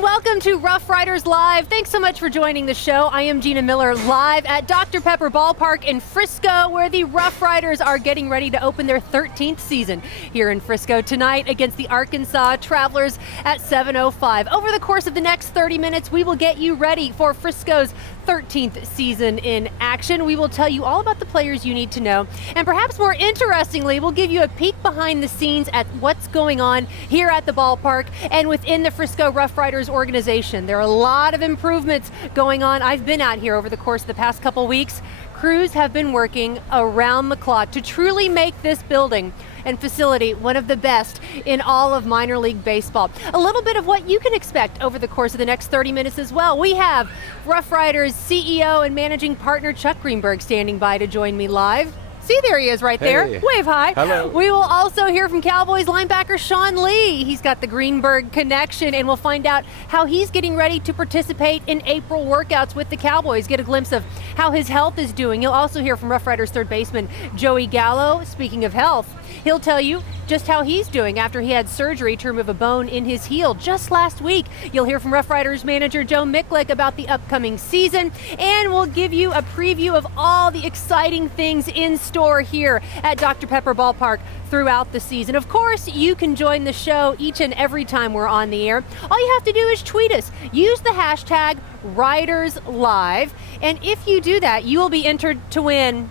and welcome to RoughRiders Live. Thanks so much for joining the show. I am Gina Miller, live at Dr. Pepper Ballpark in Frisco, where the RoughRiders are getting ready to open their 13th season here in Frisco tonight against the Arkansas Travelers at 7:05. Over the course of the next 30 minutes, we will get you ready for Frisco's 13th season in action. We will tell you all about the players you need to know, and perhaps more interestingly, we'll give you a peek behind the scenes at what's going on here at the ballpark and within the Frisco RoughRiders organization. There are a lot of improvements going on. I've been out here over the course of the past couple weeks. Crews have been working around the clock to truly make this building and facility one of the best in all of minor league baseball. A little bit of what you can expect over the course of the next 30 minutes as well. We have RoughRiders CEO and managing partner Chuck Greenberg standing by to join me live. See, there he is right there. Hey. Wave hi. Hello. We will also hear from Cowboys linebacker Sean Lee. He's got the Greenberg connection, and we'll find out how he's getting ready to participate in April workouts with the Cowboys. Get a glimpse of how his health is doing. You'll also hear from RoughRiders third baseman Joey Gallo. Speaking of health, he'll tell you just how he's doing after he had surgery to remove a bone in his heel just last week. You'll hear from RoughRiders manager Joe Mikulik about the upcoming season, and we'll give you a preview of all the exciting things in store here at Dr. Pepper Ballpark throughout the season. Of course, you can join the show each and every time we're on the air. All you have to do is tweet us. Use the hashtag RidersLive, and if you do that, you will be entered to win.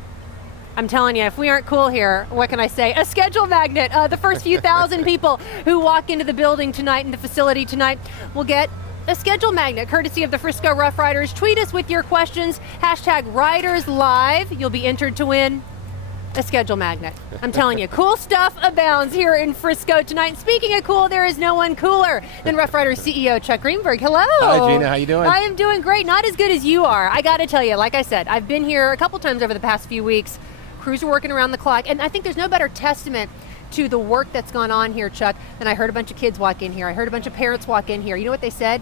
I'm telling you, if we aren't cool here, what can I say? A schedule magnet. The first few thousand people who walk into the building tonight, in the facility tonight, will get a schedule magnet, courtesy of the Frisco RoughRiders. Tweet us with your questions, hashtag RidersLive. You'll be entered to win a schedule magnet. I'm telling you, cool stuff abounds here in Frisco tonight. And speaking of cool, there is no one cooler than RoughRiders CEO Chuck Greenberg. Hello. Hi, Gina. How you doing? I am doing great. Not as good as you are. I got to tell you, like I said, I've been here a couple times over the past few weeks. Crews are working around the clock, and I think there's no better testament to the work that's gone on here, Chuck, than I heard a bunch of kids walk in here. I heard a bunch of parents walk in here. You know what they said?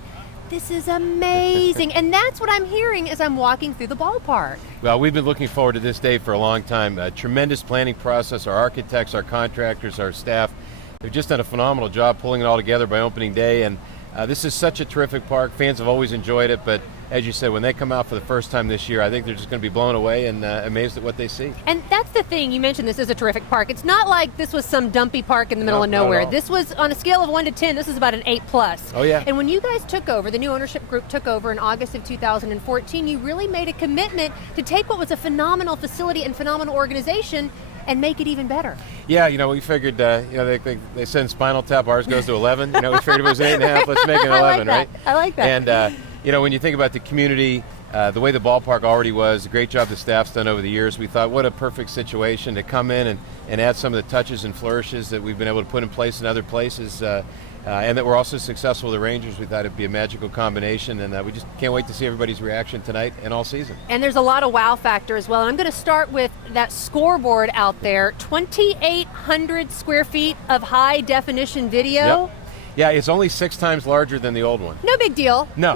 This is amazing. And that's what I'm hearing as I'm walking through the ballpark. Well, we've been looking forward to this day for a long time. A tremendous planning process. Our architects, our contractors, our staff, they've just done a phenomenal job pulling it all together by opening day. And this is such a terrific park. Fans have always enjoyed it, but as you said, when they come out for the first time this year, I think they're just going to be blown away and amazed at what they see. And that's the thing, you mentioned this is a terrific park. It's not like this was some dumpy park in the middle of nowhere. This was, on a scale of 1 to 10, this is about an 8+. Oh yeah. And when you guys took over, the new ownership group took over in August of 2014, you really made a commitment to take what was a phenomenal facility and phenomenal organization and make it even better. Yeah, we figured, they send Spinal Tap, ours goes to 11. We figured if it was 8.5, let's make it 11, right? I like that. And, when you think about the community, the way the ballpark already was, the great job the staff's done over the years, we thought what a perfect situation to come in and add some of the touches and flourishes that we've been able to put in place in other places, and that we're also successful with the Rangers. We thought it'd be a magical combination, and we just can't wait to see everybody's reaction tonight and all season. And there's a lot of wow factor as well. And I'm going to start with that scoreboard out there, 2,800 square feet of high definition video. Yep. Yeah, it's only 6 times larger than the old one. No big deal. No.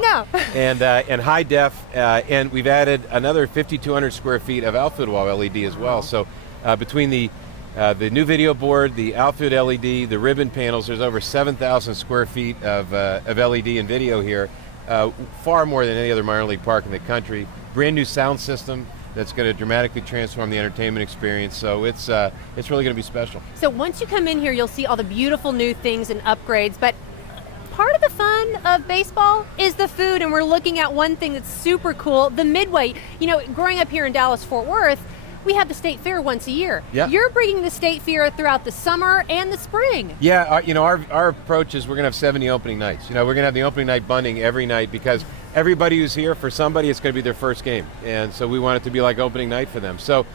And high def, and we've added another 5,200 square feet of outfield wall LED as well. So between the new video board, the outfield LED, the ribbon panels, there's over 7,000 square feet of LED and video here, far more than any other minor league park in the country. Brand new sound system that's going to dramatically transform the entertainment experience. So it's really going to be special. So once you come in here, you'll see all the beautiful new things and upgrades, but part of the fun of baseball is the food, and we're looking at one thing that's super cool, the Midway. Growing up here in Dallas-Fort Worth, we have the State Fair once a year. Yeah. You're bringing the State Fair throughout the summer and the spring. Yeah, our approach is we're going to have 70 opening nights. We're going to have the opening night bunding every night because everybody who's here, for somebody, it's going to be their first game. And so we want it to be like opening night for them. So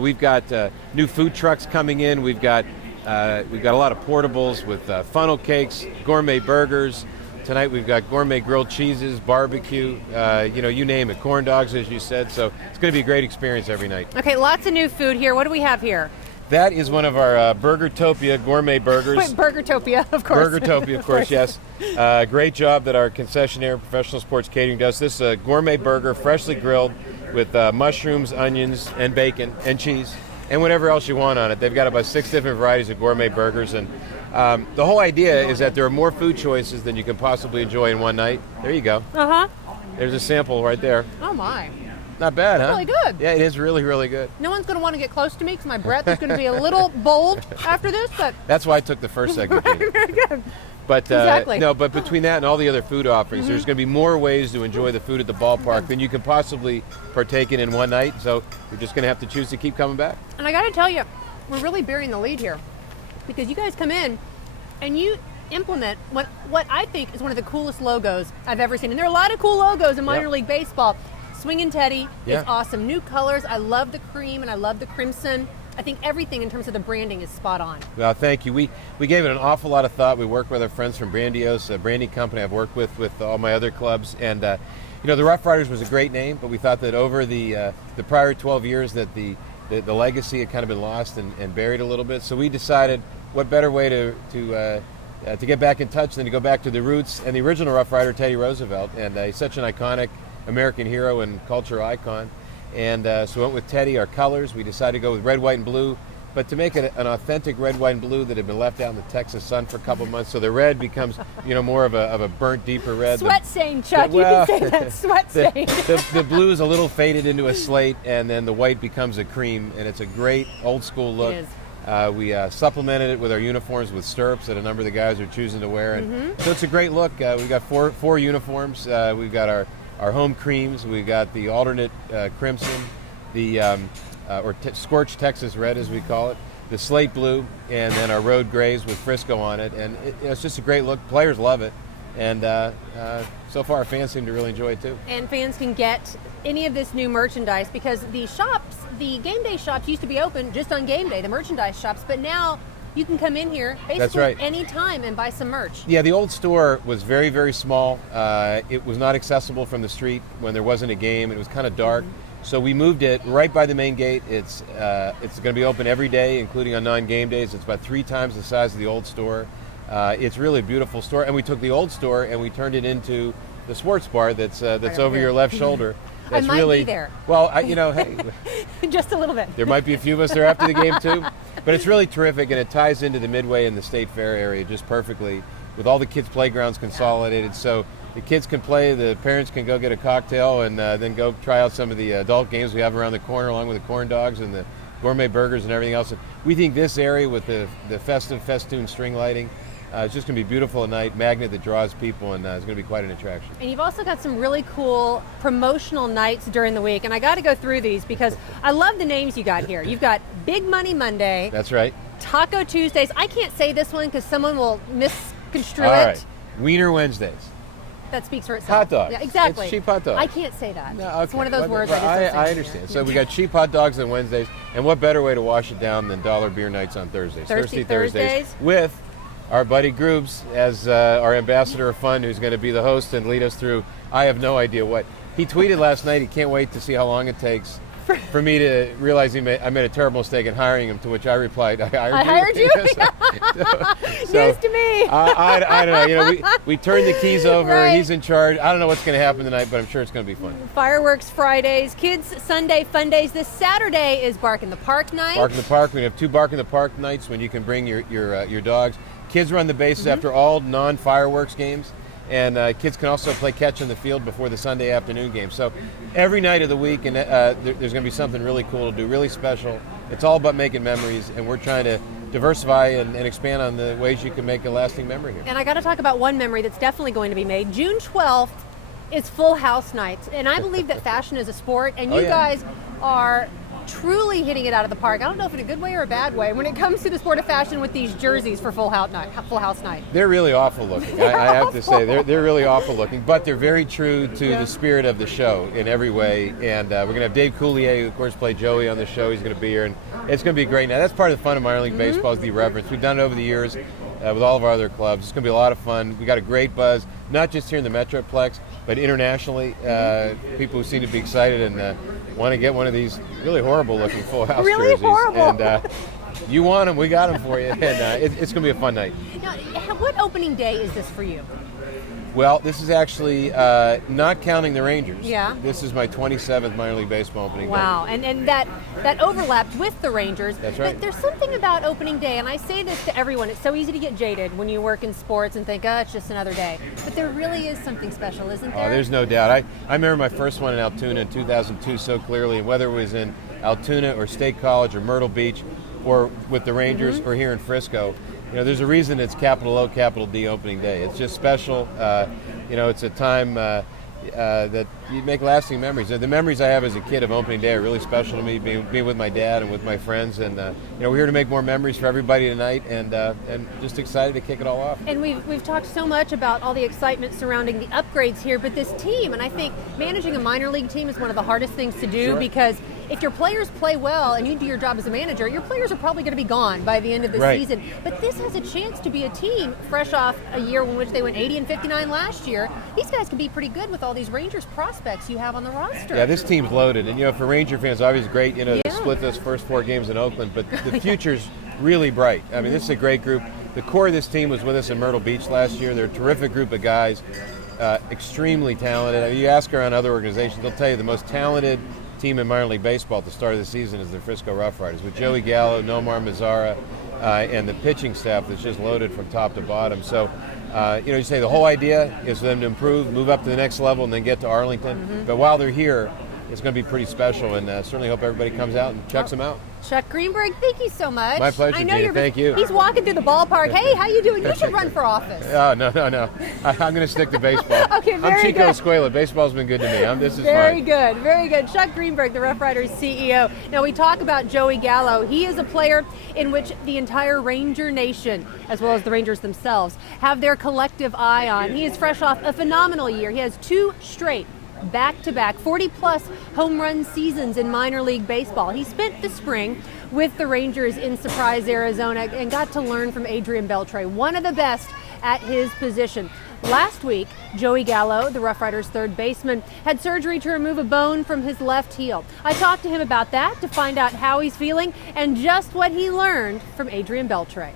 we've got new food trucks coming in. We've got a lot of portables with funnel cakes, gourmet burgers. Tonight we've got gourmet grilled cheeses, barbecue, you name it, corn dogs, as you said. So it's going to be a great experience every night. Okay, lots of new food here. What do we have here? That is one of our Burgertopia gourmet burgers. Wait, Burgertopia, of course. Burgertopia, of course, yes. Great job that our concessionaire, Professional Sports Catering, does. This is a gourmet burger, freshly grilled with mushrooms, onions, and bacon, and cheese. and whatever else you want on it. They've got about 6 different varieties of gourmet burgers, and the whole idea is that there are more food choices than you can possibly enjoy in one night. There you go. There's a sample right there. Oh my. Not bad, huh? Really good. Yeah, it is really, really good. No one's going to want to get close to me because my breath is going to be a little bold after this, but that's why I took the first segment. very good. But Exactly. no, but between that and all the other food offerings, there's going to be more ways to enjoy the food at the ballpark than you can possibly partake in one night. So you're just going to have to choose to keep coming back. And I got to tell you, we're really bearing the lead here because you guys come in and you implement what I think is one of the coolest logos I've ever seen. And there are a lot of cool logos in minor league baseball. Swingin' Teddy is awesome. New colors. I love the cream and I love the crimson. I think everything in terms of the branding is spot on. Well, thank you. We gave it an awful lot of thought. We worked with our friends from Brandios, a branding company I've worked with all my other clubs. And, the RoughRiders was a great name, but we thought that over the prior 12 years that the legacy had kind of been lost and buried a little bit. So we decided what better way to get back in touch than to go back to the roots and the original RoughRider, Teddy Roosevelt. And he's such an iconic American hero and culture icon. And so we went with Teddy, our colors. We decided to go with red, white, and blue, but to make it an authentic red, white, and blue that had been left out in the Texas sun for a couple months. So the red becomes, more of a burnt, deeper red. Sweat stain, Chuck. You can say that, sweat stain. The blue is a little faded into a slate, and then the white becomes a cream, and it's a great old school look. It is. We supplemented it with our uniforms with stirrups that a number of the guys are choosing to wear. And so it's a great look. We've got four uniforms. We've got our home creams. We've got the alternate crimson, the scorched Texas red as we call it, the slate blue, and then our road grays with Frisco on it. And it's just a great look. Players love it. And so far, fans seem to really enjoy it too. And fans can get any of this new merchandise because the game day shops used to be open just on game day, the merchandise shops, but now you can come in here basically any time and buy some merch. Yeah, the old store was very, very small. It was not accessible from the street when there wasn't a game. It was kind of dark. So we moved it right by the main gate. It's going to be open every day, including on non-game days. It's about 3 times the size of the old store. It's really a beautiful store. And we took the old store and we turned it into the sports bar that's over your left shoulder. That's I might be there. Well, hey. Just a little bit. There might be a few of us there after the game too. But it's really terrific, and it ties into the Midway and the State Fair area just perfectly with all the kids' playgrounds consolidated. So the kids can play, the parents can go get a cocktail, and then go try out some of the adult games we have around the corner, along with the corn dogs and the gourmet burgers and everything else. And we think this area with the festive festoon string lighting, it's just going to be beautiful at night, magnet that draws people, and it's going to be quite an attraction. And you've also got some really cool promotional nights during the week, and I got to go through these because I love the names you got here. You've got Big Money Monday. That's right. Taco Tuesdays. I can't say this one because someone will misconstrue it. All right. Wiener Wednesdays. That speaks for itself. Hot dogs. Yeah, exactly. It's cheap hot dogs. I can't say that. No, okay. It's one of those words I understand. So we got cheap hot dogs on Wednesdays, and what better way to wash it down than dollar beer nights on Thursdays? Thirsty Thursdays with our buddy Groobs as our ambassador of fun, who's going to be the host and lead us through I have no idea what. He tweeted last night he can't wait to see how long it takes for me to realize I made a terrible mistake in hiring him, to which I replied, I hired you? News to me. I don't know. We turned the keys over. Right. He's in charge. I don't know what's going to happen tonight, but I'm sure it's going to be fun. Fireworks Fridays, Kids Sunday Fun Days. This Saturday is Bark in the Park night. Bark in the Park. We have 2 Bark in the Park nights when you can bring your dogs. Kids run the bases after all non-fireworks games. And kids can also play catch in the field before the Sunday afternoon game. So every night of the week, and there's going to be something really cool to do, really special. It's all about making memories, and we're trying to diversify and expand on the ways you can make a lasting memory here. And I got to talk about one memory that's definitely going to be made. June 12th is Full House Night, and I believe that fashion is a sport, and you guys are truly hitting it out of the park. I don't know if in a good way or a bad way when it comes to the sport of fashion with these jerseys for Full House Night. They're really awful looking. I have to say they're really awful looking, but they're very true to the spirit of the show in every way. And we're going to have Dave Coulier, who of course played Joey on the show. He's going to be here, and it's going to be great. Now that's part of the fun of minor league baseball is the irreverence. We've done it over the years with all of our other clubs. It's going to be a lot of fun. We got a great buzz, not just here in the Metroplex, but internationally. People who seem to be excited and want to get one of these really horrible-looking Full House jerseys. Horrible. And you want them, we got them for you. And it's going to be a fun night. Now, what opening day is this for you? Well, this is actually not counting the Rangers. Yeah. This is my 27th minor league baseball opening Wow, day. and that overlapped with the Rangers. That's right. But there's something about opening day, and I say this to everyone, it's so easy to get jaded when you work in sports and think, oh, it's just another day. But there really is something special, isn't there? Oh, there's no doubt. I remember my first one in Altoona in 2002 so clearly, and whether it was in Altoona or State College or Myrtle Beach or with the Rangers or here in Frisco, there's a reason it's capital O, capital D opening day. It's just special. It's a time that you make lasting memories. The memories I have as a kid of opening day are really special to me, being with my dad and with my friends. And we're here to make more memories for everybody tonight, and just excited to kick it all off. And we've talked so much about all the excitement surrounding the upgrades here, but this team, and I think managing a minor league team is one of the hardest things to do because if your players play well and you do your job as a manager, your players are probably going to be gone by the end of the season. But this has a chance to be a team fresh off a year in which they went 80 and 59 last year. These guys can be pretty good with all these Rangers prospects you have on the roster. Yeah, this team's loaded. And, for Ranger fans, obviously great, to split those first 4 games in Oakland. But the future's really bright. I mean, this is a great group. The core of this team was with us in Myrtle Beach last year. They're a terrific group of guys, extremely talented. I mean, you ask around other organizations, they'll tell you the most talented team in minor league baseball at the start of the season is the Frisco RoughRiders with Joey Gallo, Nomar Mazara, and the pitching staff that's just loaded from top to bottom. So, you say the whole idea is for them to improve, move up to the next level, and then get to Arlington. But while they're here, it's going to be pretty special, and certainly hope everybody comes out and checks them out. Chuck Greenberg, thank you so much. My pleasure, Gina. Thank you. He's walking through the ballpark. Hey, how you doing? You should run for office. Oh, no. I'm going to stick to baseball. Okay, very I'm Chico good. Escuela. Baseball's been good to me. This is very fun. Very good. Chuck Greenberg, the RoughRiders CEO. Now, we talk about Joey Gallo. He is a player in which the entire Ranger Nation, as well as the Rangers themselves, have their collective eye on. He is fresh off a phenomenal year. He has 2 straight back-to-back 40-plus home run seasons in minor league baseball. He spent the spring with the Rangers in Surprise, Arizona, and got to learn from Adrian Beltre, one of the best at his position. Last week, Joey Gallo, the RoughRiders' third baseman, had surgery to remove a bone from his left heel. I talked to him about that to find out how he's feeling and just what he learned from Adrian Beltre.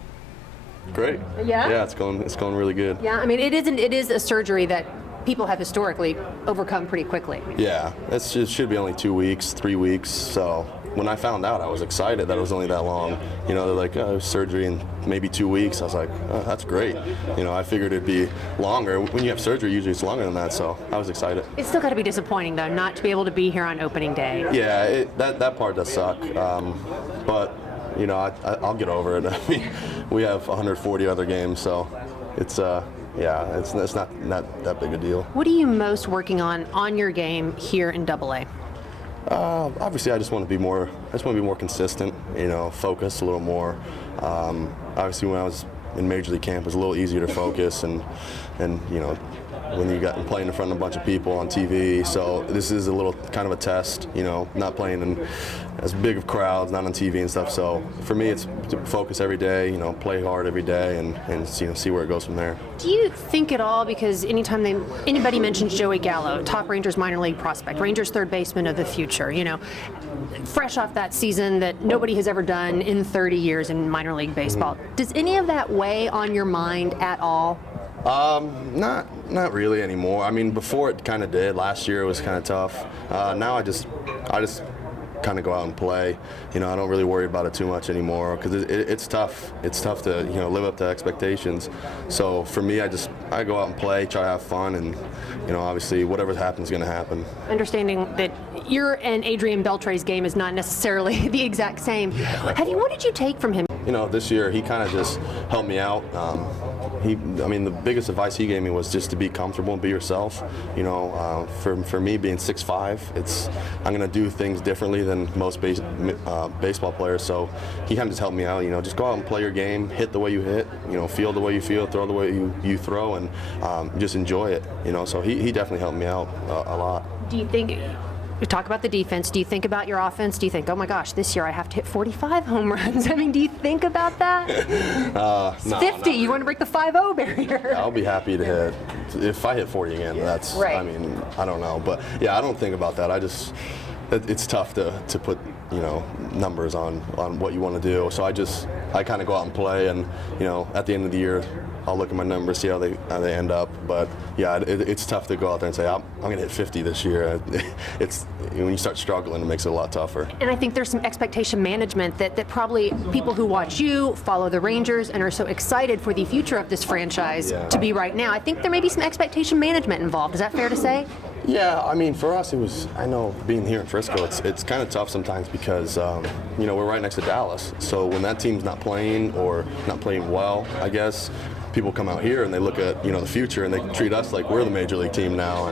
Great. Yeah? Yeah, it's going really good. Yeah, I mean, it is a surgery that people have historically overcome pretty quickly. Yeah, it should be only 2 weeks, 3 weeks. So when I found out, I was excited that it was only that long. They're like, oh, surgery in maybe 2 weeks. I was like, oh, that's great. I figured it'd be longer. When you have surgery, usually it's longer than that. So I was excited. It's still got to be disappointing, though, not to be able to be here on opening day. Yeah, that part does suck. But I'll get over it. I mean, we have 140 other games, so it's it's not that big a deal. What are you most working on your game here in AA? Obviously, I just want to be more consistent. Focus a little more. Obviously, when I was in Major League camp, it was a little easier to focus, and when you got playing in front of a bunch of people on TV. So this is a little kind of a test. Not playing in as big of crowds, not on TV and stuff. So for me, it's to focus every day. Play hard every day, and see where it goes from there. Do you think at all, because anytime anybody mentions Joey Gallo, top Rangers minor league prospect, Rangers third baseman of the future, fresh off that season that nobody has ever done in 30 years in minor league baseball, does any of that weigh on your mind at all? Not really anymore. I mean, before it kind of did. Last year it was kind of tough. Now I just kind of go out and play. I don't really worry about it too much anymore because it's tough. It's tough to live up to expectations. So for me, I go out and play, try to have fun, and obviously whatever happens is going to happen. Understanding that your and Adrian Beltre's game is not necessarily the exact same. What did you take from him? This year he kind of just helped me out. The biggest advice he gave me was just to be comfortable and be yourself. For me being 6'5", I'm going to do things differently than most baseball players. So he kind of just helped me out. Just go out and play your game, hit the way you hit, feel the way you feel, throw the way you throw, and just enjoy it. So he definitely helped me out a lot. Do you think? We talk about the defense. Do you think about your offense? Do you think, oh my gosh, this year I have to hit 45 home runs? I mean, do you think about that? No, 50. You want to break the 5-0 barrier? I'll be happy to hit. If I hit 40 again, that's right. I mean, I don't know, but yeah, I don't think about that. It's tough to put numbers on what you want to do. So I kind of go out and play, and at the end of the year, I'll look at my numbers, see how they end up. But yeah, it's tough to go out there and say I'm going to hit 50 this year. It's when you start struggling, it makes it a lot tougher. And I think there's some expectation management that probably people who watch you, follow the Rangers, and are so excited for the future of this franchise to be right now. I think there may be some expectation management involved. Is that fair to say? Yeah, I mean, for us, it was. I know being here in Frisco, it's kind of tough sometimes because we're right next to Dallas. So when that team's not playing or not playing well, I guess people come out here and they look at the future and they treat us like we're the major league team now.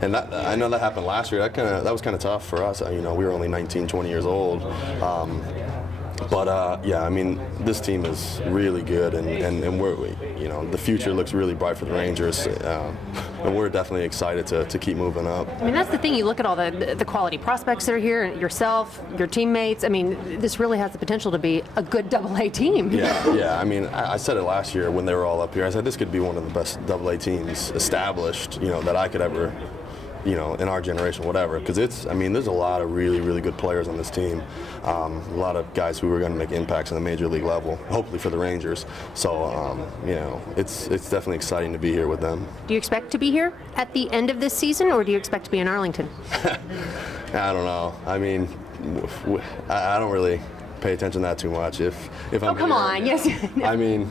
And that, I know that happened last year. That was kind of tough for us. We were only 19, 20 years old. But yeah, I mean, this team is really good, and we're, the future looks really bright for the Rangers, and we're definitely excited to keep moving up. I mean, that's the thing. You look at all the quality prospects that are here, yourself, your teammates. I mean, this really has the potential to be a good Double-A team. Yeah. I mean, I said it last year when they were all up here. I said this could be one of the best Double-A teams established, that I could ever. In our generation, whatever, because there's a lot of really, really good players on this team. A lot of guys who are going to make impacts on the major league level, hopefully for the Rangers. So, it's definitely exciting to be here with them. Do you expect to be here at the end of this season, or do you expect to be in Arlington? I don't know. I mean, I don't really pay attention to that too much. If I'm come on, yes. I mean.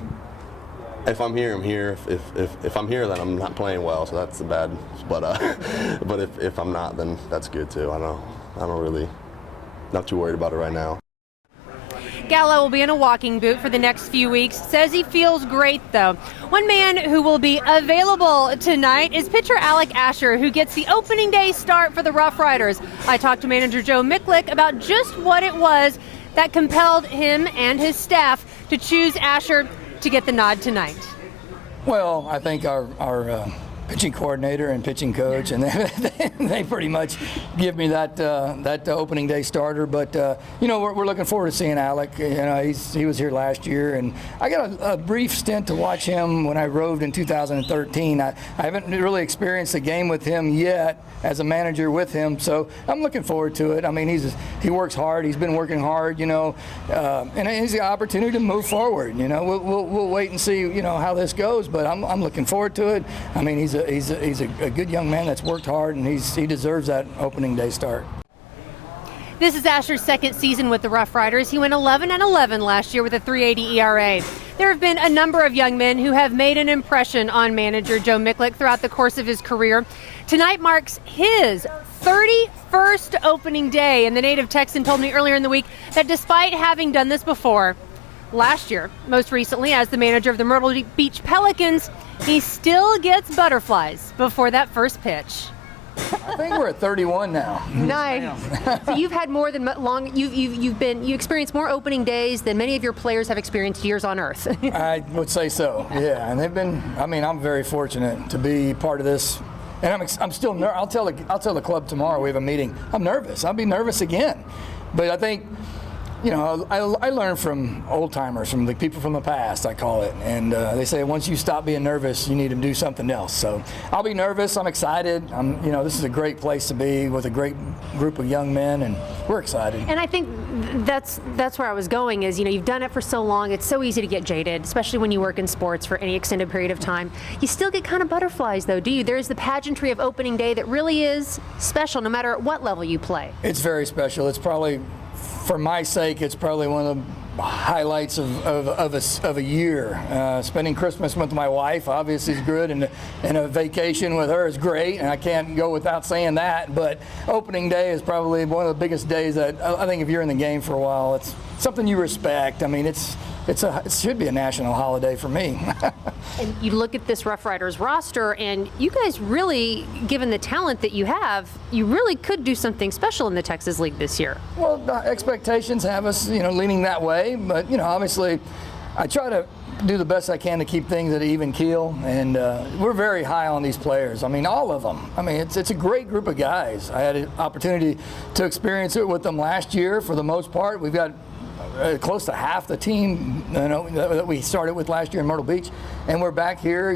If I'm here, I'm here. If I'm here, then I'm not playing well, so that's bad. But if I'm not, then that's good too. I don't really, not too worried about it right now. Gallo will be in a walking boot for the next few weeks. Says he feels great, though. One man who will be available tonight is pitcher Alec Asher, who gets the opening day start for the RoughRiders. I talked to manager Joe Mikulik about just what it was that compelled him and his staff to choose Asher to get the nod tonight. Well, I think our pitching coordinator and pitching coach, and they pretty much give me that opening day starter. But we're looking forward to seeing Alec. He was here last year, and I got a brief stint to watch him when I roved in 2013. I haven't really experienced a game with him yet as a manager with him, so I'm looking forward to it. I mean, he works hard. He's been working hard, and he's the opportunity to move forward. We'll wait and see, how this goes, but I'm looking forward to it. I mean, he's a good young man that's worked hard, and he deserves that opening day start. This is Asher's second season with the RoughRiders. He went 11-11 last year with a 3.80 ERA. There have been a number of young men who have made an impression on manager Joe Mikulik throughout the course of his career. Tonight marks his 31st opening day, and the native Texan told me earlier in the week that despite having done this before, last year, most recently as the manager of the Myrtle Beach Pelicans, he still gets butterflies before that first pitch. I think we're at 31 now. Nice. So you've had more than long. You experienced more opening days than many of your players have experienced years on Earth. I would say so. Yeah, and they've been. I mean, I'm very fortunate to be part of this, and I'm still. I'll tell the club tomorrow. We have a meeting. I'm nervous. I'll be nervous again, but I think. I learn from old timers, from the people from the past, I call it. And they say once you stop being nervous, you need to do something else. So I'll be nervous. I'm excited. This is a great place to be with a great group of young men, and we're excited. And I think that's where I was going is, you've done it for so long. It's so easy to get jaded, especially when you work in sports for any extended period of time. You still get kind of butterflies, though, do you? There's the pageantry of opening day that really is special, no matter at what level you play. It's very special. It's probably, for my sake, it's probably one of the highlights of a year. Spending Christmas with my wife obviously is good, and a vacation with her is great, and I can't go without saying that. But opening day is probably one of the biggest days that I think if you're in the game for a while, it's something you respect. I mean, it should be a national holiday for me. And you look at this RoughRiders roster, and you guys really, given the talent that you have, you really could do something special in the Texas League this year. Well, the expectations have us, leaning that way. But, obviously, I try to do the best I can to keep things at an even keel, and we're very high on these players. I mean, all of them. I mean, it's a great group of guys. I had an opportunity to experience it with them last year. For the most part, we've got close to half the team that we started with last year in Myrtle Beach, and we're back here,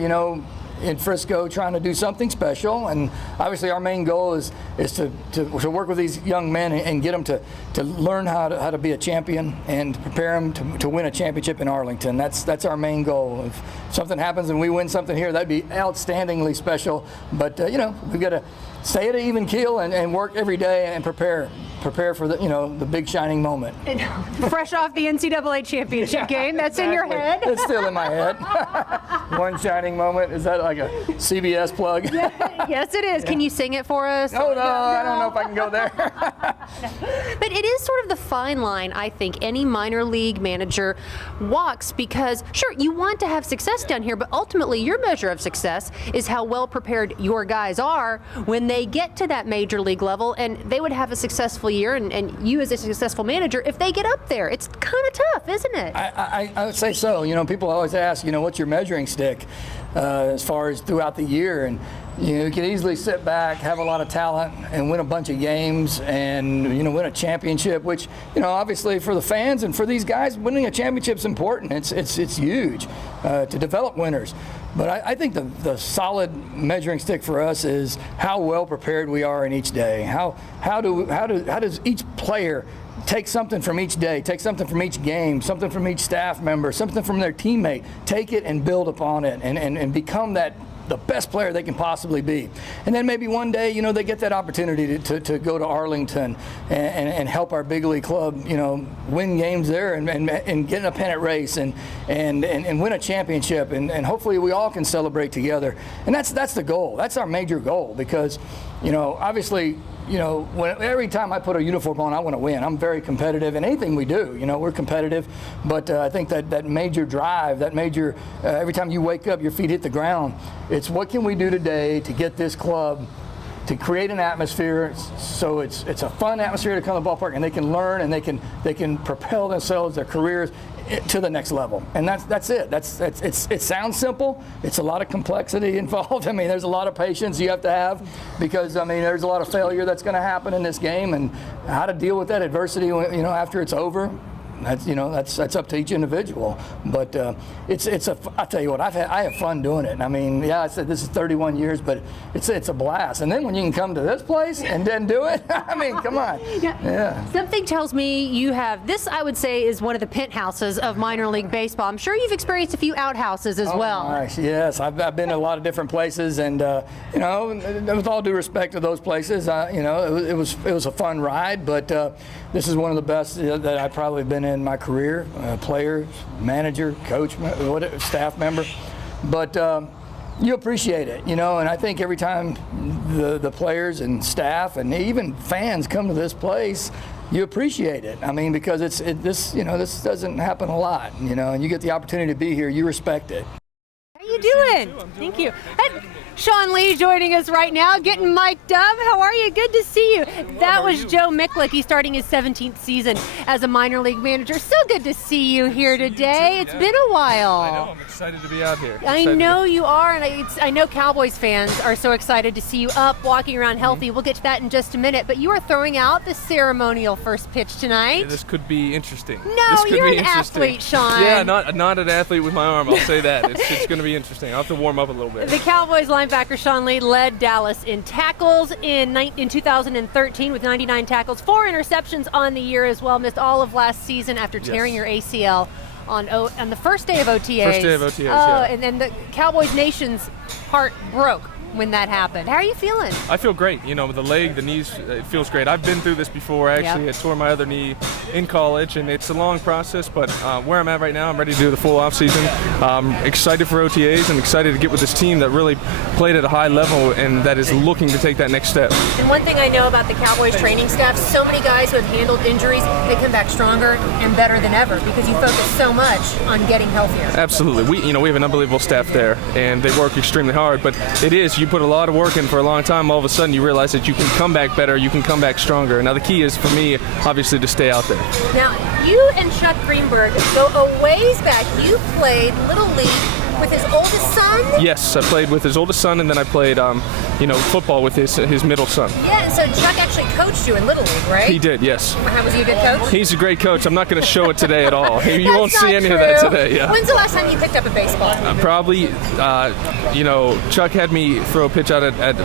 in Frisco trying to do something special, and obviously our main goal is to work with these young men and get them to learn how to be a champion and prepare them to win a championship in Arlington. That's our main goal. If something happens and we win something here, that'd be outstandingly special. But we've got to stay at an even keel and work every day and prepare for the big shining moment. Fresh off the NCAA championship game, that's exactly. in your head. It's still in my head. One shining moment. Is that like a CBS plug? Yes, it is. Can you sing it for us? Oh, no, I don't know if I can go there. But it is sort of the fine line, I think, any minor league manager walks, because sure, you want to have success down here, but ultimately your measure of success is how well prepared your guys are when they get to that major league level, and they would have a successful year, and you as a successful manager, if they get up there. It's kind of tough, isn't it? I would say so. People always ask, what's your measuring stick as far as throughout the year, and you can easily sit back, have a lot of talent, and win a bunch of games, and win a championship. Which obviously for the fans and for these guys, winning a championship is important. It's huge to develop winners. But I think the solid measuring stick for us is how well prepared we are in each day. How does each player take something from each day, take something from each game, something from each staff member, something from their teammate, take it and build upon it and become the best player they can possibly be. And then maybe one day, they get that opportunity to go to Arlington and help our big league club, win games there and get in a pennant race and win a championship. And hopefully we all can celebrate together. And that's the goal. That's our major goal, because, obviously, every time I put a uniform on, I want to win. I'm very competitive in anything we do. We're competitive, but I think that major drive, that major, every time you wake up, your feet hit the ground. It's what can we do today to get this club to create an atmosphere so it's a fun atmosphere to come to the ballpark, and they can learn and they can propel themselves, their careers to the next level. And that's it. It sounds simple. It's a lot of complexity involved. I mean, there's a lot of patience you have to have, because there's a lot of failure that's going to happen in this game, and how to deal with that adversity after it's over. That's up to each individual, but I tell you what, I have fun doing it. I mean, I said this is 31 years, but it's a blast. And then when you can come to this place and then do it, I mean, come on. Yeah. Something tells me you have this. I would say is one of the penthouses of minor league baseball. I'm sure you've experienced a few outhouses as well. Gosh, yes, I've been to a lot of different places, and with all due respect to those places, it was a fun ride, but this is one of the best that I've probably been in my career, player, manager, coach, staff member. But you appreciate it, and I think every time the players and staff and even fans come to this place, you appreciate it. I mean, because this doesn't happen a lot, and you get the opportunity to be here, you respect it. How you doing? Thank you. And Sean Lee joining us right now, getting mic'd up. How are you? Good to see you. That was Joe Mikulik. He's starting his 17th season as a minor league manager. So good to see you here today. It's been a while. I know. I'm excited to be out here. I know you are, and I know Cowboys fans are so excited to see you up, walking around healthy. We'll get to that in just a minute. But you are throwing out the ceremonial first pitch tonight. Yeah, this could be interesting. No, you're an athlete, Sean. Yeah, not an athlete with my arm. I'll say that. It's going to be interesting. I'll have to warm up a little bit. The Cowboys linebacker Sean Lee led Dallas in tackles in 2013 with 99 tackles, 4 interceptions on the year as well. Missed all of last season after tearing your ACL on the first day of OTAs. First day of OTAs, yeah. And the Cowboys Nation's heart broke when that happened. How are you feeling? I feel great. The leg, the knees, it feels great. I've been through this before. Actually, I tore my other knee in college, and it's a long process, but where I'm at right now, I'm ready to do the full off season. Excited for OTAs and excited to get with this team that really played at a high level and that is looking to take that next step. And one thing I know about the Cowboys training staff, so many guys who have handled injuries, they come back stronger and better than ever because you focus so much on getting healthier. Absolutely. We have an unbelievable staff there, and they work extremely hard, but you put a lot of work in for a long time, all of a sudden you realize that you can come back better, you can come back stronger. Now the key is for me, obviously, to stay out there. Now, you and Chuck Greenberg go a ways back. You played Little League with his oldest son? Yes, I played with his oldest son, and then I played, football with his middle son. Yeah, so Chuck actually coached you in Little League, right? He did, yes. How was he a good coach? He's a great coach. I'm not going to show it today at all. You won't That's see not any true. of that today. Yeah. When's the last time you picked up a baseball? Probably, Chuck had me throw a pitch out at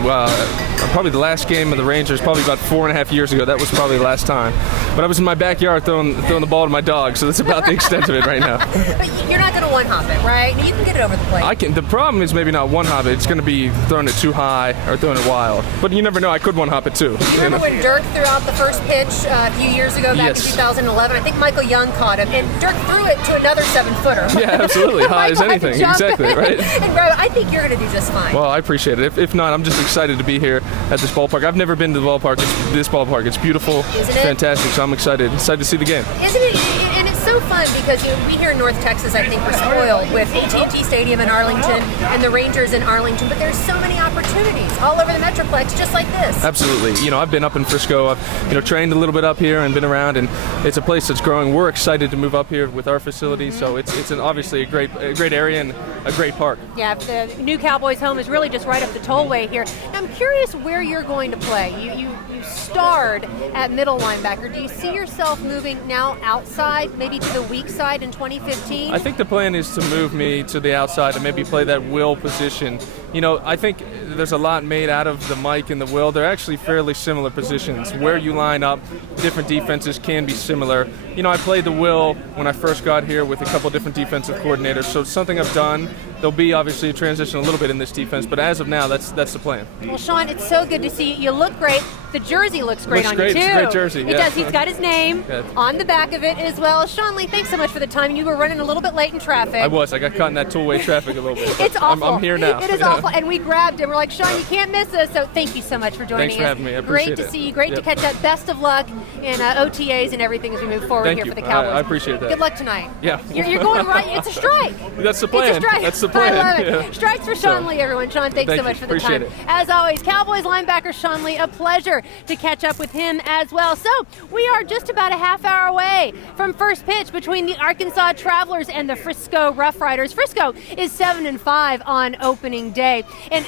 probably the last game of the Rangers, probably about 4.5 years ago. That was probably the last time. But I was in my backyard throwing the ball to my dog, so that's about the extent of it right now. But you're not going to one-hop it, right? You can get it over the plate. I can. The problem is maybe not one-hop it. It's going to be throwing it too high or throwing it wild. But you never know. I could one-hop it too. You remember when Dirk threw out the first pitch a few years ago, back Yes. in 2011? I think Michael Young caught him, and Dirk threw it to another 7-footer. Yeah, absolutely. High as Michael had to anything. jump Exactly, in. right? And bro, I think you're going to do just fine. Well, I appreciate it. If not, I'm just excited to be here at this ballpark. I've never been to the ballpark. This ballpark. It's beautiful. Isn't it? Fantastic. So I'm excited. Excited to see the game. Isn't it? And it's so fun because we here in North Texas, I think we're spoiled with AT&T Stadium in Arlington and the Rangers in Arlington, but there's so many opportunities all over the Metroplex just like this. Absolutely. I've been up in Frisco. I've trained a little bit up here and been around, and it's a place that's growing. We're excited to move up here with our facilities, so it's obviously a great area and a great park. Yeah, the new Cowboys home is really just right up the tollway here. Now, I'm curious where you're going to play. You starred at middle linebacker. Do you see yourself moving now outside, maybe to the weak side in 2015? I think the plan is to move me to the outside and maybe play that will position. I think there's a lot made out of the Mike and the will. They're actually fairly similar positions. Where you line up, different defenses can be similar. I played the will when I first got here with a couple different defensive coordinators, so it's something I've done. There'll be obviously a transition a little bit in this defense, but as of now, that's the plan. Well, Sean, it's so good to see you. You look great. The jersey looks great on you, too. It's a great jersey. It does. He's got his name on the back of it as well. Sean Lee, thanks so much for the time. You were running a little bit late in traffic. I got caught in that tollway traffic a little bit. It's awful. I'm here now. It is awful, and we grabbed him. We're like, Sean, you can't miss us. So thank you so much for joining us. Thanks for having me. I appreciate Great to it. see you. Great to catch up. Best of luck in OTAs and everything as we move forward Thank here you. for the Cowboys. I appreciate that. Good luck tonight. Yeah. You're going right. It's a strike. That's the plan. It's a strike. That's the plan. I love it. Yeah. Strikes for Sean Lee, everyone. Sean, thanks so Thank much you. for the Appreciate time. it. As always, Cowboys linebacker Sean Lee, a pleasure to catch up with him as well. So we are just about a half hour away from first pitch between the Arkansas Travelers and the Frisco RoughRiders. Frisco is 7-5 on opening day. And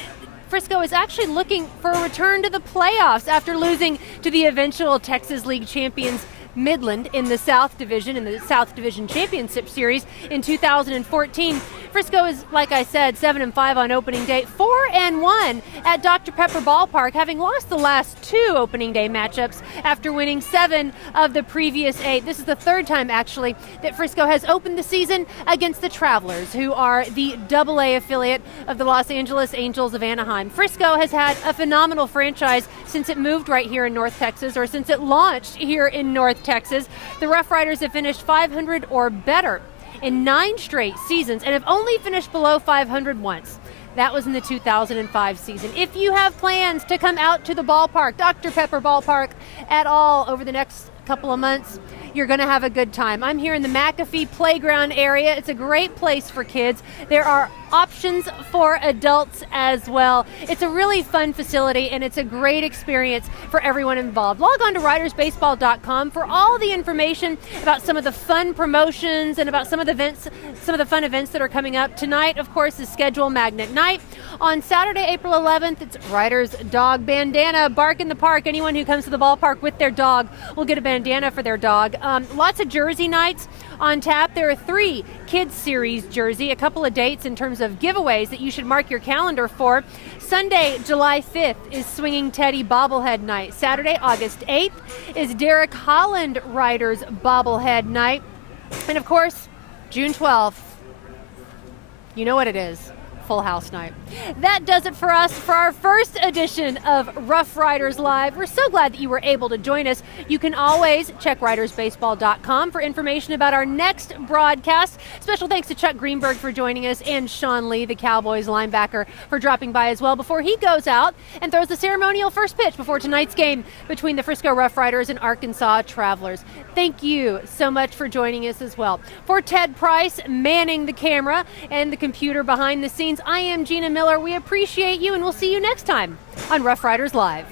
Frisco is actually looking for a return to the playoffs after losing to the eventual Texas League champions Midland in the South Division, in the South Division Championship Series in 2014. Frisco is, like I said, 7-5 on opening day, 4-1 at Dr. Pepper Ballpark, having lost the last 2 opening day matchups after winning 7 of the previous 8. This is the third time, actually, that Frisco has opened the season against the Travelers, who are the AA affiliate of the Los Angeles Angels of Anaheim. Frisco has had a phenomenal franchise since it moved right here in North Texas, or since it launched here in North Texas. The RoughRiders have finished 500 or better in 9 straight seasons and have only finished below 500 once. That was in the 2005 season. If you have plans to come out to the ballpark, Dr. Pepper Ballpark, at all over the next couple of months, you're going to have a good time. I'm here in the McAfee Playground area. It's a great place for kids. There are options for adults as well. It's a really fun facility, and it's a great experience for everyone involved. Log on to RidersBaseball.com for all the information about some of the fun promotions and about some of the events, some of the fun events that are coming up. Tonight, of course, is Schedule Magnet Night. On Saturday, April 11th, it's Riders Dog Bandana Bark in the Park. Anyone who comes to the ballpark with their dog will get a bandana for their dog. Lots of jersey nights on tap. There are 3 Kids Series jersey, a couple of dates in terms of giveaways that you should mark your calendar for. Sunday, July 5th is Swinging Teddy Bobblehead Night. Saturday, August 8th is Derek Holland Riders Bobblehead Night. And of course, June 12th, you know what it is. Full House Night. That does it for us for our first edition of RoughRiders Live. We're so glad that you were able to join us. You can always check RidersBaseball.com for information about our next broadcast. Special thanks to Chuck Greenberg for joining us and Sean Lee, the Cowboys linebacker, for dropping by as well before he goes out and throws the ceremonial first pitch before tonight's game between the Frisco RoughRiders and Arkansas Travelers. Thank you so much for joining us as well. For Ted Price manning the camera and the computer behind the scenes, I am Gina Miller. We appreciate you, and we'll see you next time on RoughRiders Live.